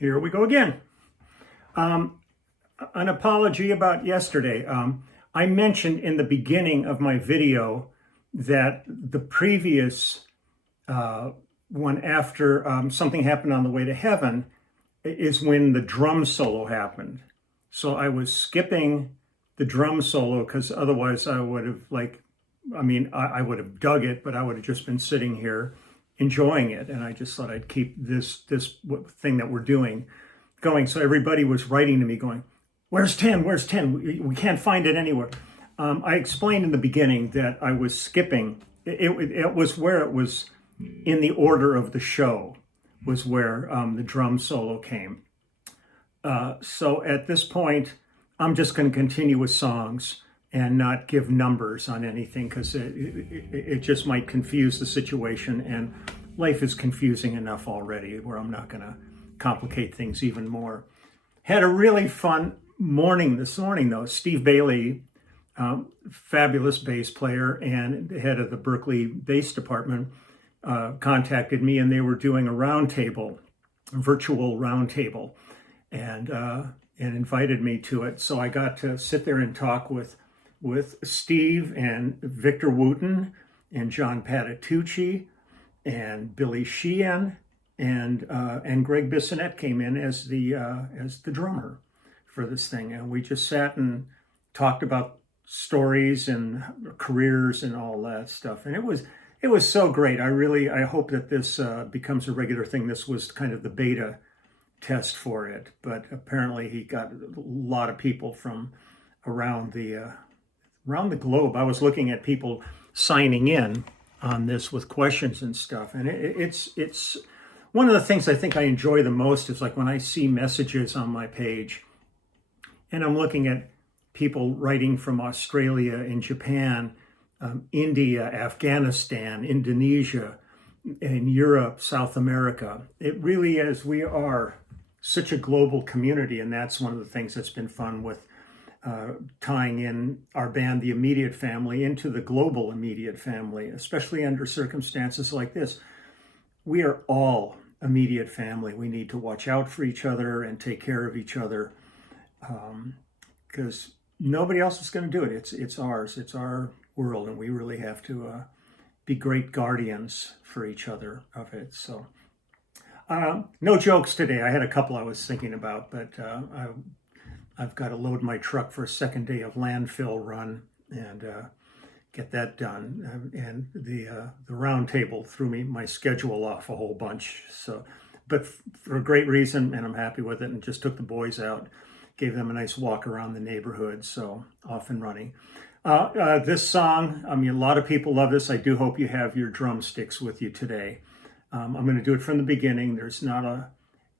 Here we go again. An apology about yesterday. I mentioned in the beginning of my video that the previous one after Something Happened on the Way to Heaven is when the drum solo happened. So I was skipping the drum solo because otherwise I would have I would have dug it, but I would have just been sitting here enjoying it. And I just thought I'd keep this thing that we're doing going. So everybody was writing to me going, where's 10? Where's 10? We can't find it anywhere. I explained in the beginning that I was skipping. It was where it was in the order of the show was where the drum solo came. So at this point, I'm just going to continue with songs and not give numbers on anything because it just might confuse the situation, and life is confusing enough already where I'm not going to complicate things even more. Had a really fun morning this morning though. Steve Bailey, fabulous bass player and head of the Berkeley bass department, contacted me, and they were doing a virtual roundtable, and invited me to it. So I got to sit there and talk with Steve and Victor Wooten and John Patitucci and Billy Sheehan and Greg Bissonette came in as the drummer for this thing, and we just sat and talked about stories and careers and all that stuff, and it was so great. I hope that this becomes a regular thing. This was kind of the beta test for it, but apparently he got a lot of people from around the globe. I was looking at people signing in on this with questions and stuff, and it's one of the things I think I enjoy the most is like when I see messages on my page and I'm looking at people writing from Australia and Japan, India, Afghanistan, Indonesia, and Europe, South America. It really is. We are such a global community, and that's one of the things that's been fun with tying in our band, The Immediate Family, into the global immediate family, especially under circumstances like this. We are all immediate family. We need to watch out for each other and take care of each other because nobody else is going to do it. It's ours. It's our world, and we really have to be great guardians for each other of it. So no jokes today. I had a couple I was thinking about, but I've got to load my truck for a second day of landfill run and get that done. And the round table threw my schedule off a whole bunch. So, but for a great reason, and I'm happy with it. And just took the boys out, gave them a nice walk around the neighborhood. So off and running. This song, I mean, a lot of people love this. I do hope you have your drumsticks with you today. I'm going to do it from the beginning.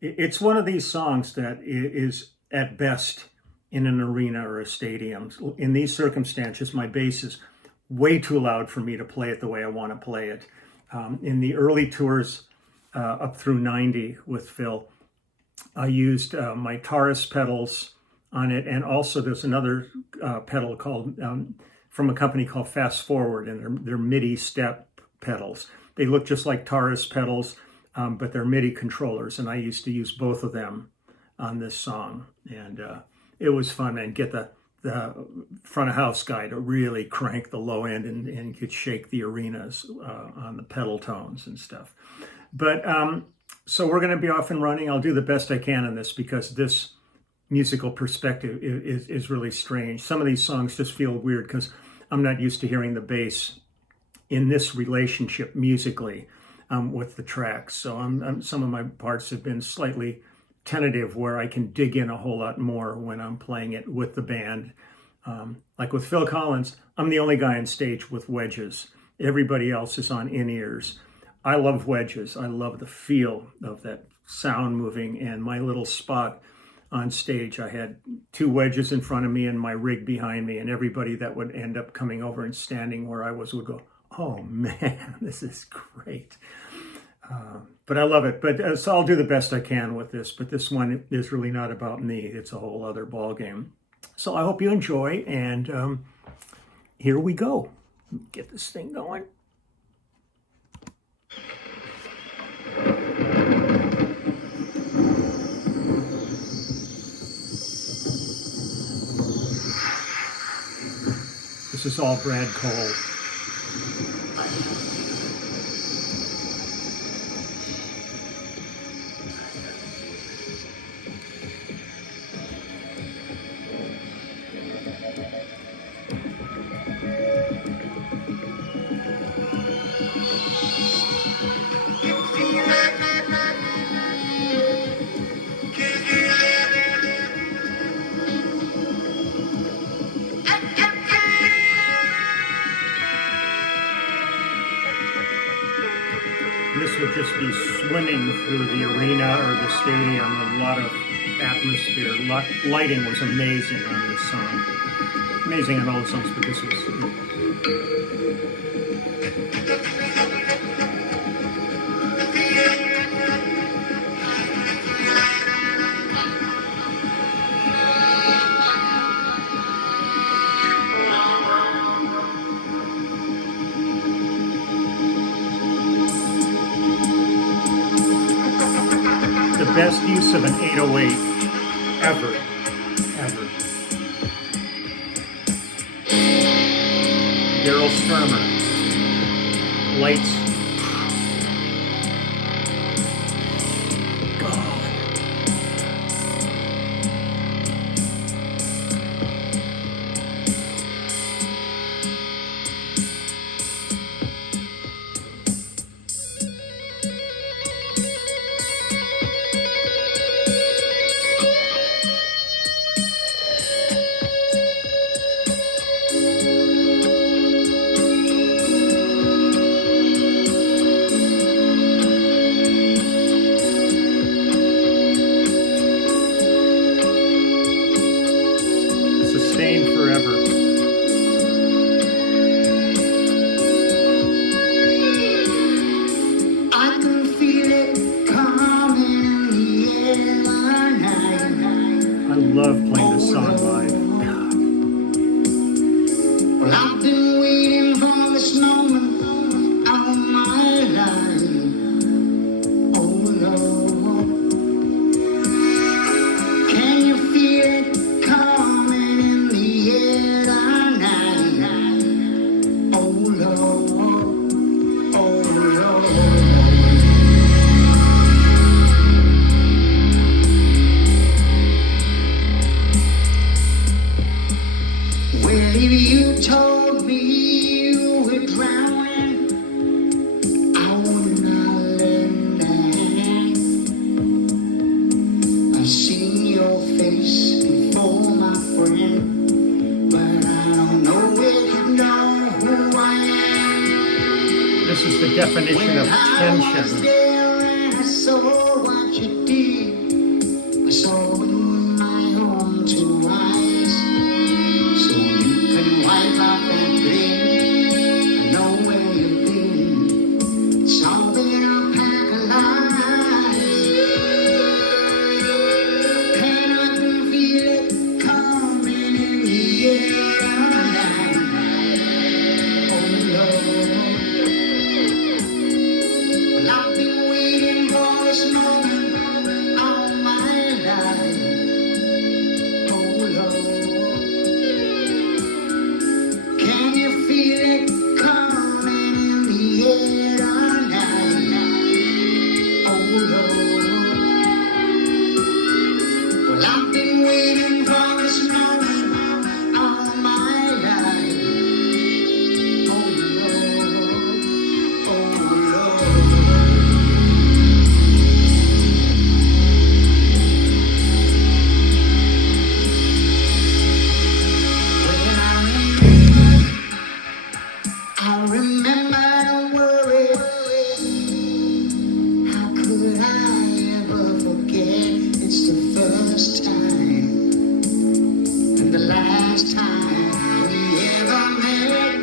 It's one of these songs that is at best in an arena or a stadium. In these circumstances, my bass is way too loud for me to play it the way I want to play it. In the early tours up through 90 with Phil, I used my Taurus pedals on it, and also there's another pedal called from a company called Fast Forward, and they're MIDI step pedals. They look just like Taurus pedals, but they're MIDI controllers, and I used to use both of them on this song, and it was fun. And get the front of house guy to really crank the low end and could shake the arenas on the pedal tones and stuff. But so we're going to be off and running. I'll do the best I can on this because this musical perspective is really strange. Some of these songs just feel weird because I'm not used to hearing the bass in this relationship musically with the tracks. So some of my parts have been slightly tentative where I can dig in a whole lot more when I'm playing it with the band. Like with Phil Collins, I'm the only guy on stage with wedges. Everybody else is on in-ears. I love wedges. I love the feel of that sound moving, and my little spot on stage, I had two wedges in front of me and my rig behind me, and everybody that would end up coming over and standing where I was would go, oh man, this is great. But I love it. But so I'll do the best I can with this. But this one is really not about me. It's a whole other ball game. So I hope you enjoy. And here we go. Get this thing going. Saul Brad Cole. This would just be swimming through the arena or the stadium. A lot of atmosphere. Lighting was amazing on this song. Amazing on all the songs, but this was... the best use of an 808 ever. Daryl Stuermer, lights. Sustained forever. I can feel it coming in the air night. I love playing this song live. Well, I've been waiting for this moment all my life. Oh Lord, can you feel it coming in the air night? Oh Lord, oh Lord. Well, if you told me you were drowning, I would not lend a hand. I've seen your face before, my friend, but I don't know if you know who I am. This is the definition of I was tension. there and I saw what you did. I saw with my own two eyes. So you can wipe off that grin. I know where you've been. It's all been a pack of lies. And I can feel it coming in the air night. Oh Lord. Well, I've been waiting for this moment all my life. Oh Lord. Can you feel it coming in the air night? Oh Lord. Well, I've been waiting for this moment all my life. Oh Lord, oh Lord. I remember the worry. How could I ever forget? It's the first time and the last time we ever met.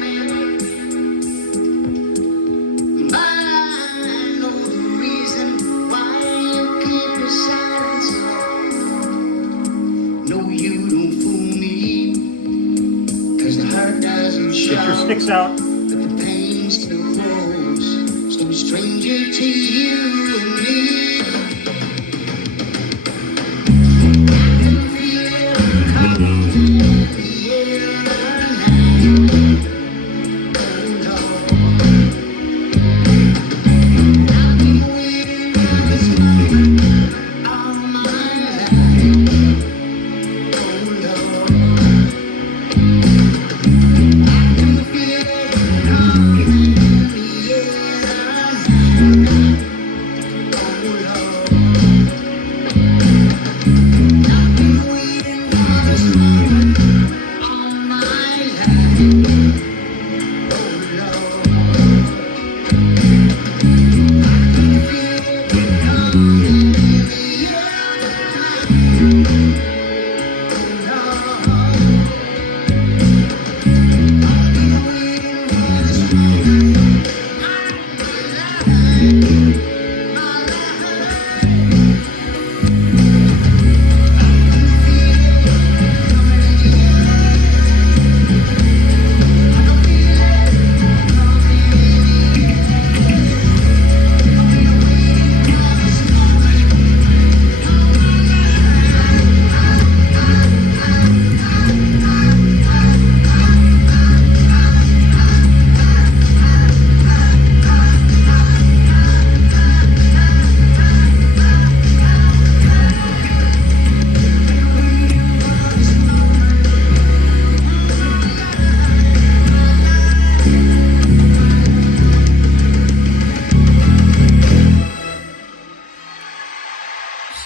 But I know the reason why you keep your silence. No, you don't fool me, 'cause the hurt doesn't Get your show. sticks out. But the pain still grows, so stranger to you and me. I can feel it coming in the air night.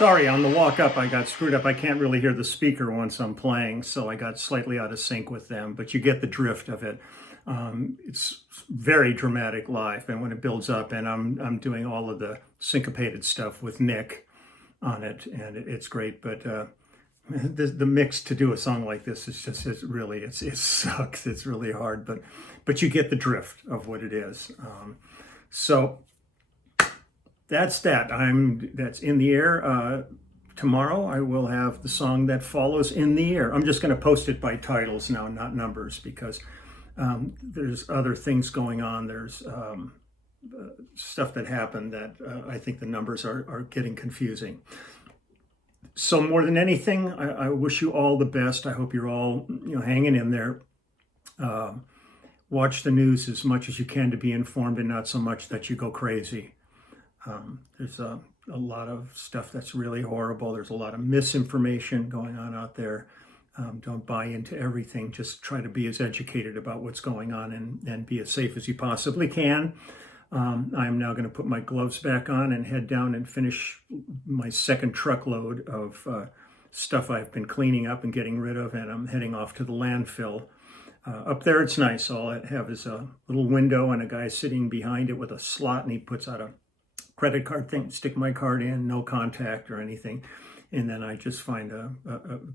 Sorry, on the walk up I got screwed up. I can't really hear the speaker once I'm playing, so I got slightly out of sync with them, but you get the drift of it. It's very dramatic live, and when it builds up, and I'm doing all of the syncopated stuff with Nick on it, and it's great. But the mix to do a song like this is just it sucks. It's really hard, but you get the drift of what it is. So that's that. That's in the air. Tomorrow I will have the song that follows in the air. I'm just going to post it by titles now, not numbers, because there's other things going on. There's stuff that happened that I think the numbers are getting confusing. So more than anything, I wish you all the best. I hope you're all hanging in there. Watch the news as much as you can to be informed, and not so much that you go crazy. There's a lot of stuff that's really horrible. There's a lot of misinformation going on out there. Don't buy into everything. Just try to be as educated about what's going on and be as safe as you possibly can. I'm now going to put my gloves back on and head down and finish my second truckload of stuff I've been cleaning up and getting rid of, and I'm heading off to the landfill. Up there it's nice. All I have is a little window and a guy sitting behind it with a slot, and he puts out a credit card thing, stick my card in, no contact or anything. And then I just find a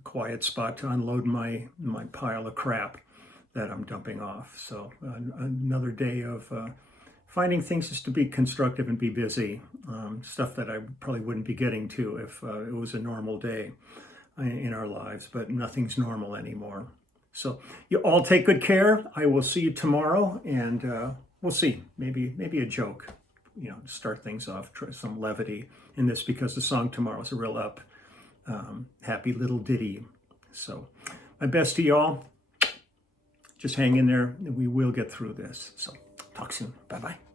quiet spot to unload my pile of crap that I'm dumping off. So another day of finding things just to be constructive and be busy. Stuff that I probably wouldn't be getting to if it was a normal day in our lives, but nothing's normal anymore. So you all take good care. I will see you tomorrow, and we'll see. Maybe a joke, to start things off, try some levity in this, because the song tomorrow is a real happy little ditty. So my best to y'all. Just hang in there. We will get through this. So talk soon. Bye-bye.